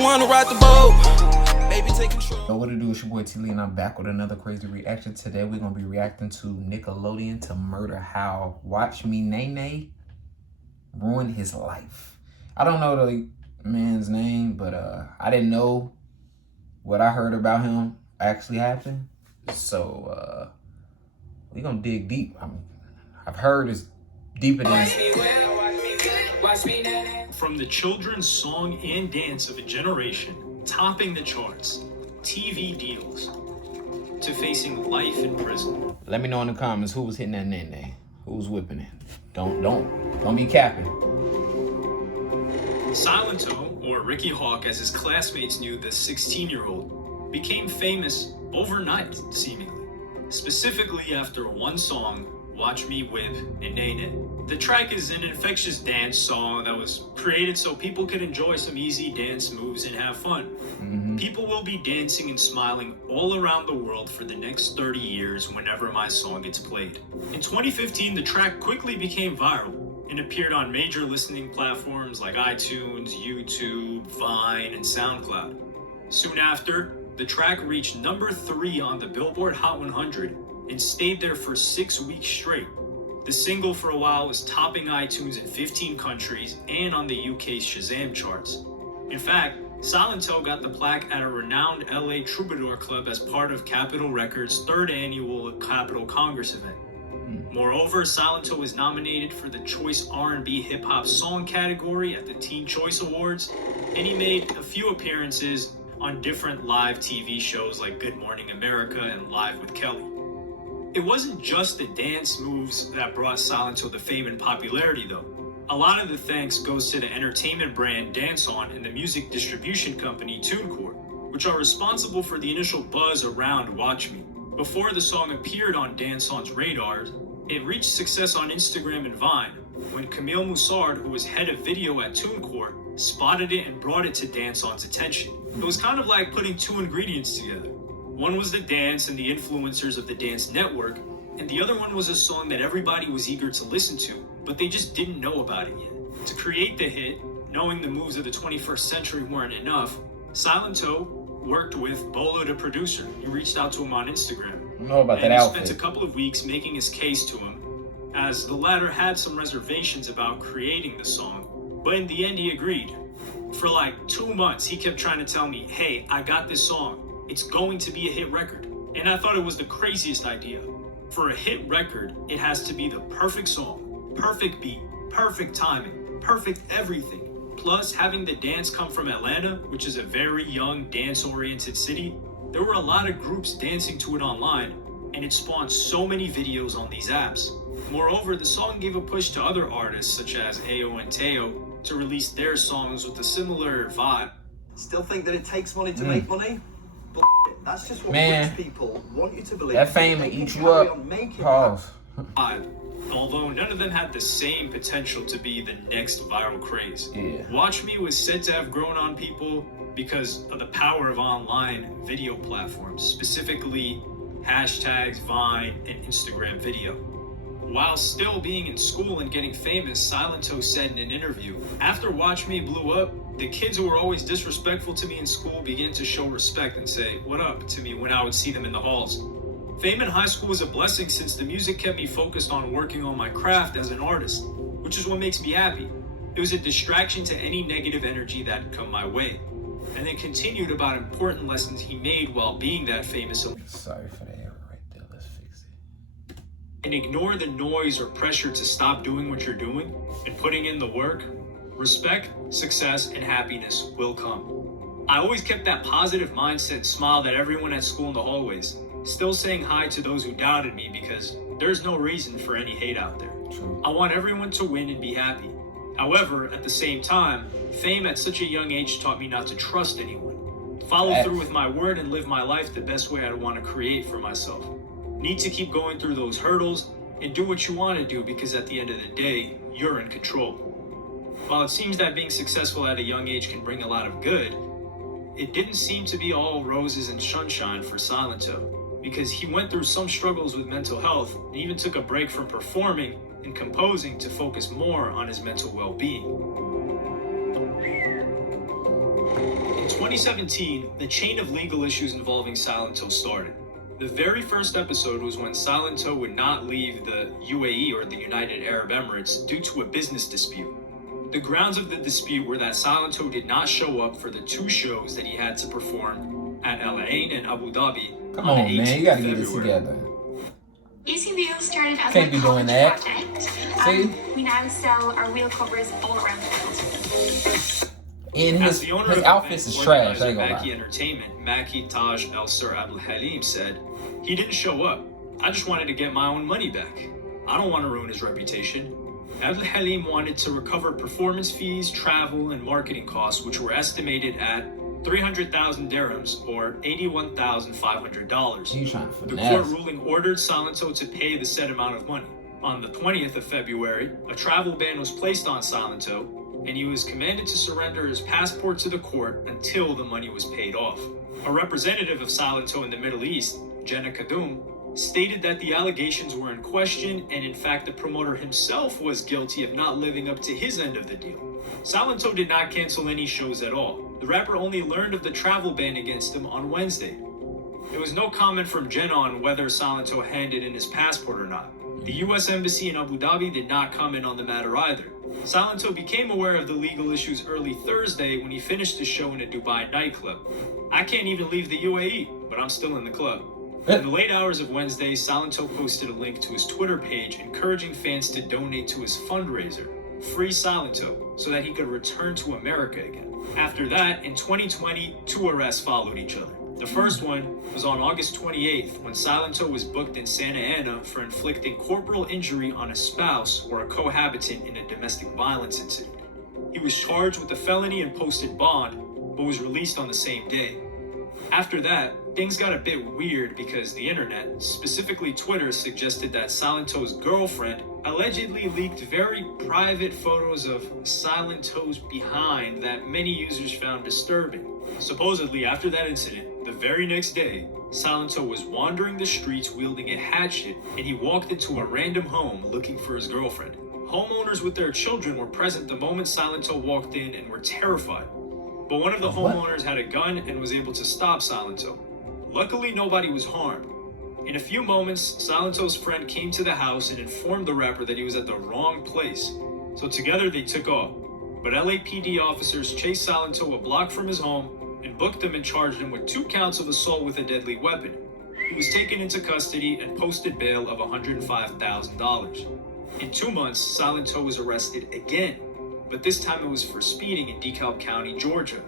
wanna ride the boat, baby, take control. So what it do, it's your boy T-Lee, and I'm back with another crazy reaction. Today we're gonna be reacting to Nickelodeon to Murder How Watch Me Nae-Nae ruined his life. I don't know the man's name, but I didn't know what I heard about him actually happened. So we're gonna dig deep. I mean, I've heard it's deeper than from the children's song and dance of a generation, topping the charts, TV deals, to facing life in prison. Let me know in the comments who was hitting that Nae-Nae, who was whipping it. Don't be capping. Silento, or Ricky Hawk as his classmates knew the 16-year-old, became famous overnight, seemingly. Specifically after one song, Watch Me Whip and Nae-Nae. The track is an infectious dance song that was created so people could enjoy some easy dance moves and have fun. People will be dancing and smiling all around the world for the next 30 years whenever my song gets played. In 2015, the track quickly became viral and appeared on major listening platforms like iTunes, YouTube, Vine, and SoundCloud. Soon after, the track reached number 3 on the Billboard Hot 100 and stayed there for 6 weeks straight. The single for a while was topping iTunes in 15 countries and on the UK's Shazam charts. In fact, Silento got the plaque at a renowned LA Troubadour Club as part of Capitol Records' 3rd annual Capitol Congress event. Moreover, Silento was nominated for the Choice R&B Hip Hop Song category at the Teen Choice Awards, and he made a few appearances on different live TV shows like Good Morning America and Live with Kelly. It wasn't just the dance moves that brought Silento the fame and popularity, though. A lot of the thanks goes to the entertainment brand Dance On and the music distribution company TuneCore, which are responsible for the initial buzz around Watch Me. Before the song appeared on Dance On's radars, it reached success on Instagram and Vine, when Camille Moussard, who was head of video at TuneCore, spotted it and brought it to Dance On's attention. It was kind of like putting 2 ingredients together. One was the dance and the influencers of the dance network, and the other one was a song that everybody was eager to listen to, but they just didn't know about it yet. To create the hit, knowing the moves of the 21st century weren't enough, Silento worked with Bolo, the producer. He reached out to him on Instagram. I know about that and he outfit. spent a couple of weeks making his case to him, as the latter had some reservations about creating the song, but in the end he agreed. For like 2 months, he kept trying to tell me, hey, I got this song. It's going to be a hit record. And I thought it was the craziest idea. For a hit record, it has to be the perfect song, perfect beat, perfect timing, perfect everything. Plus, having the dance come from Atlanta, which is a very young dance-oriented city, there were a lot of groups dancing to it online, and it spawned so many videos on these apps. Moreover, the song gave a push to other artists such as Ayo and Teo to release their songs with a similar vibe. Still think that it takes money to make money? That's just what rich people want you to believe. That fame will eat you up. Pause. Although none of them had the same potential to be the next viral craze. Yeah. Watch Me was said to have grown on people because of the power of online video platforms, specifically hashtags, Vine, and Instagram video. While still being in school and getting famous, Silento said in an interview, after Watch Me blew up, the kids who were always disrespectful to me in school began to show respect and say, what up, to me when I would see them in the halls. Fame in high school was a blessing since the music kept me focused on working on my craft as an artist, which is what makes me happy. It was a distraction to any negative energy that had come my way. And then continued about important lessons he made while being that famous. Sorry for the error right there. Let's fix it. And ignore the noise or pressure to stop doing what you're doing and putting in the work. Respect, success, and happiness will come. I always kept that positive mindset and smiled at everyone at school in the hallways, still saying hi to those who doubted me because there's no reason for any hate out there. True. I want everyone to win and be happy. However, at the same time, fame at such a young age taught me not to trust anyone. Follow through with my word and live my life the best way I want to create for myself. Need to keep going through those hurdles and do what you want to do because at the end of the day, you're in control. While it seems that being successful at a young age can bring a lot of good, it didn't seem to be all roses and sunshine for Silento, because he went through some struggles with mental health and even took a break from performing and composing to focus more on his mental well-being. In 2017, the chain of legal issues involving Silento started. The very first episode was when Silento would not leave the UAE, or the United Arab Emirates, due to a business dispute. The grounds of the dispute were that Silento did not show up for the 2 shows that he had to perform at Al Ain and Abu Dhabi. Come on, man, you gotta get this together. Easy View started as Can't a be doing college that. project. See? We now sell our wheel covers all around the world. And As his the owner of outfits is event trash, I ain't organizer gonna Maki lie. Entertainment, Maki Taj El Sir Abdul Halim, said, "He didn't show up. I just wanted to get my own money back. I don't want to ruin his reputation." Abdul Halim wanted to recover performance fees, travel, and marketing costs, which were estimated at 300,000 dirhams, or $81,500. He's trying to The court finesse. ruling ordered Silento to pay the said amount of money. On the 20th of February, a travel ban was placed on Silento, and he was commanded to surrender his passport to the court until the money was paid off. A representative of Silento in the Middle East, Jenna Kadum, stated that the allegations were in question, and in fact the promoter himself was guilty of not living up to his end of the deal. Silento did not cancel any shows at all. The rapper only learned of the travel ban against him on Wednesday. There was no comment from Jenna on whether Silento handed in his passport or not. The US Embassy in Abu Dhabi did not comment on the matter either. Silento became aware of the legal issues early Thursday when he finished the show in a Dubai nightclub. "I can't even leave the UAE, but I'm still in the club." In the late hours of Wednesday, Silento posted a link to his Twitter page encouraging fans to donate to his fundraiser, Free Silento, so that he could return to America again. After that, in 2020, 2 arrests followed each other. The first one was on August 28th, when Silento was booked in Santa Ana for inflicting corporal injury on a spouse or a cohabitant in a domestic violence incident. He was charged with a felony and posted bond, but was released on the same day. After that, things got a bit weird because the internet, specifically Twitter, suggested that Silento's girlfriend allegedly leaked very private photos of Silento's behind that many users found disturbing. Supposedly, after that incident, the very next day, Silento was wandering the streets wielding a hatchet, and he walked into a random home looking for his girlfriend. Homeowners with their children were present the moment Silento walked in and were terrified. But one of the homeowners had a gun and was able to stop Silento. Luckily, nobody was harmed. In a few moments, Silento's friend came to the house and informed the rapper that he was at the wrong place. So together they took off. But LAPD officers chased Silento a block from his home and booked him and charged him with 2 counts of assault with a deadly weapon. He was taken into custody and posted bail of $105,000. In 2 months, Silento was arrested again, but this time it was for speeding in DeKalb County, Georgia.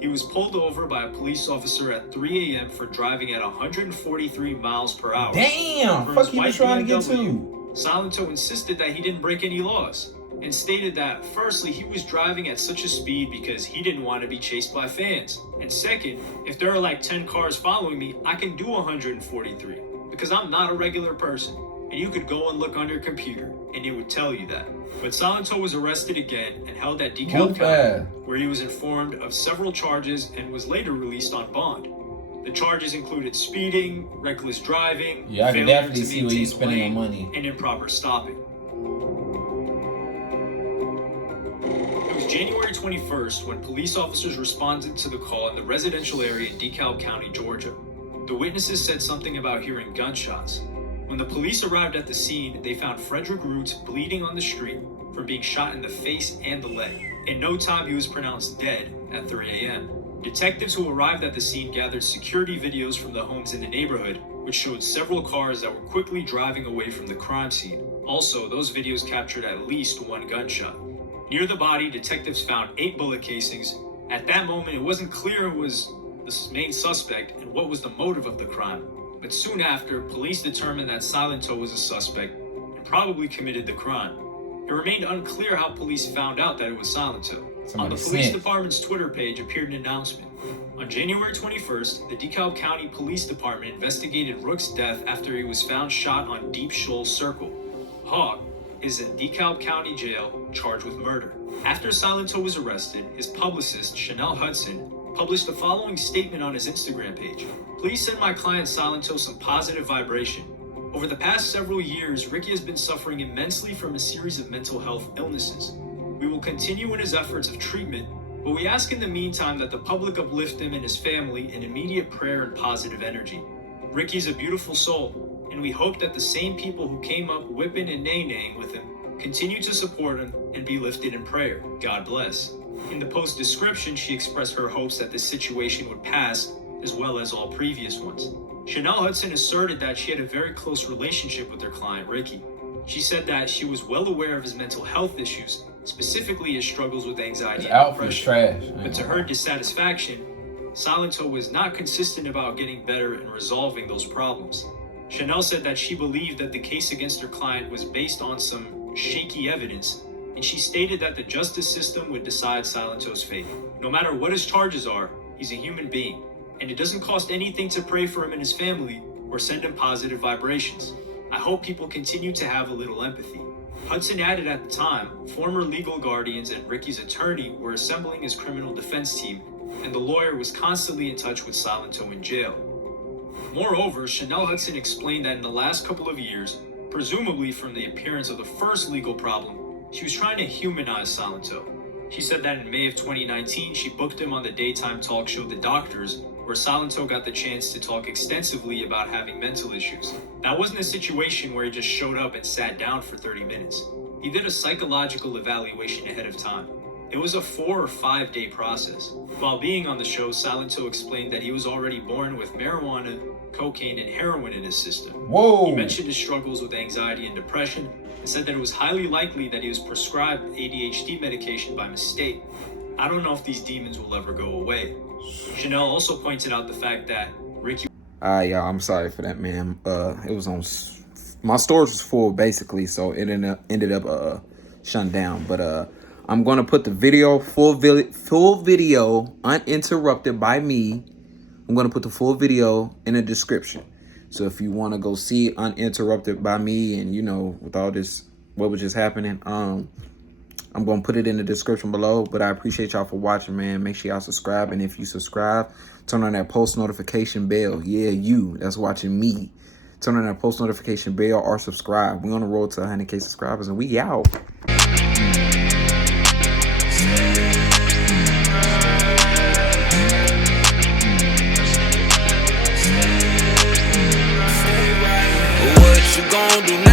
He was pulled over by a police officer at 3 a.m. for driving at 143 miles per hour. Damn, For fuck his you white been trying to get BMW, to? Silento insisted that he didn't break any laws, and stated that, firstly, he was driving at such a speed because he didn't want to be chased by fans. And second, if there are like 10 cars following me, I can do 143 because I'm not a regular person. And you could go and look on your computer and it would tell you that. But Silento was arrested again and held at DeKalb County, where he was informed of several charges and was later released on bond. The charges included speeding, reckless driving, Yeah, I can failure definitely to see where maintain you're spending your lane, money. and improper stopping. It was January 21st when police officers responded to the call in the residential area in DeKalb County, Georgia. The witnesses said something about hearing gunshots. When the police arrived at the scene, they found Frederick Roots bleeding on the street from being shot in the face and the leg. In no time, he was pronounced dead at 3 a.m. Detectives who arrived at the scene gathered security videos from the homes in the neighborhood, which showed several cars that were quickly driving away from the crime scene. Also, those videos captured at least 1 gunshot. Near the body, detectives found 8 bullet casings. At that moment, it wasn't clear who was the main suspect and what was the motive of the crime. But soon after, police determined that Silento was a suspect and probably committed the crime. It remained unclear how police found out that it was Silento. On the police department's Twitter page appeared an announcement. On January 21st, the DeKalb County Police Department investigated Rook's death after he was found shot on Deep Shoals Circle. Hawk is in DeKalb County Jail charged with murder. After Silento was arrested, his publicist, Chanel Hudson, published the following statement on his Instagram page. "Please send my client Silento some positive vibration. Over the past several years, Ricky has been suffering immensely from a series of mental health illnesses. We will continue in his efforts of treatment But we ask in the meantime that the public uplift him and his family in immediate prayer and positive energy. Ricky's a beautiful soul, and we hope that the same people who came up whipping and nae-naeing with him continue to support him and be lifted in prayer. God bless. In the post description, she expressed her hopes that this situation would pass, as well as all previous ones. Chanel Hudson asserted that she had a very close relationship with her client, Ricky. She said that she was well aware of his mental health issues, specifically his struggles with anxiety and depression. Trash. But to her dissatisfaction, Silento was not consistent about getting better and resolving those problems. Chanel said that she believed that the case against her client was based on some shaky evidence, and she stated that the justice system would decide Silento's fate. No matter what his charges are, he's a human being, and it doesn't cost anything to pray for him and his family or send him positive vibrations. I hope people continue to have a little empathy. Hudson added at the time, former legal guardians and Ricky's attorney were assembling his criminal defense team, and the lawyer was constantly in touch with Silento in jail. Moreover, Chanel Hudson explained that in the last couple of years, presumably from the appearance of the first legal problem, she was trying to humanize Silento. She said that in May of 2019, she booked him on the daytime talk show The Doctors, where Silento got the chance to talk extensively about having mental issues. That wasn't a situation where he just showed up and sat down for 30 minutes. He did a psychological evaluation ahead of time. It was a 4 or 5 day process. While being on the show, Silento explained that he was already born with marijuana, cocaine, and heroin in his system. Whoa! He mentioned his struggles with anxiety and depression, and said that it was highly likely that he was prescribed ADHD medication by mistake. I don't know if these demons will ever go away. Chanel also pointed out the fact that Ricky... y'all, I'm sorry for that, man. It was on... My storage was full, basically, so it ended up shut down. But I'm going to put the video, full video, uninterrupted by me. I'm going to put the full video in the description. So if you want to go see it uninterrupted by me and, you know, with all this, what was just happening, I'm going to put it in the description below. But I appreciate y'all for watching, man. Make sure y'all subscribe. And if you subscribe, turn on that post notification bell. Yeah, you that's watching me. Turn on that post notification bell or subscribe. We're on the road to 100K subscribers, and we out. What you gon' do now?